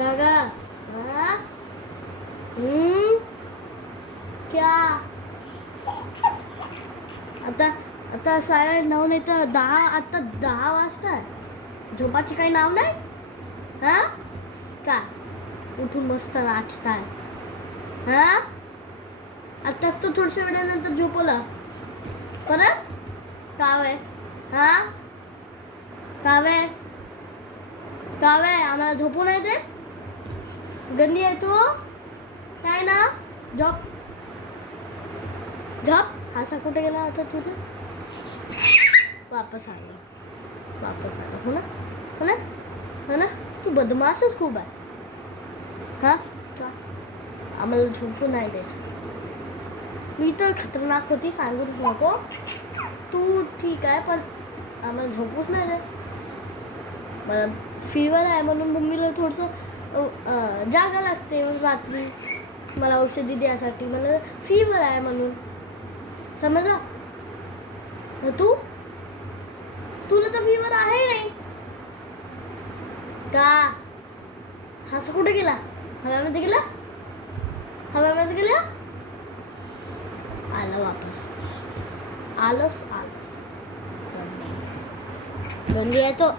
का गा? हाँ? क्या? आता आता 9:30 नाही तर 10. आता 10 वाजता झोपाचे काही नाव नाही. हा का उठून मस्त नाचताय. हा आताच तर थोड्याशा वेळानंतर झोपवलं परत कावे. हा कावे कावे आम्हाला झोपू नाही दे. गंदी आहे तू. काय ना झोप झोप. हासा कुठे गेला आता तुझं? वापस आला हो ना हो ना हो ना. तू बदमाशच खूप आहे. हा आम्हाला झोपू नाही देत. मी तर खतरनाक होती सांगूच नको. तू ठीक आहे पण आम्हाला झोपूच नाही देत. मला फीवर आहे म्हणून मम्मीला थोडंसं जागा लागते रात्री मला औषधी द्यासाठी. मला फीवर आहे म्हणून समजा. तू तुला तर फीवर आहे नाही का? हाच कुठे गेला? हव्यामध्ये गेला. हव्यामध्ये गेला. आला वापस. आलस गंदी आहे तो.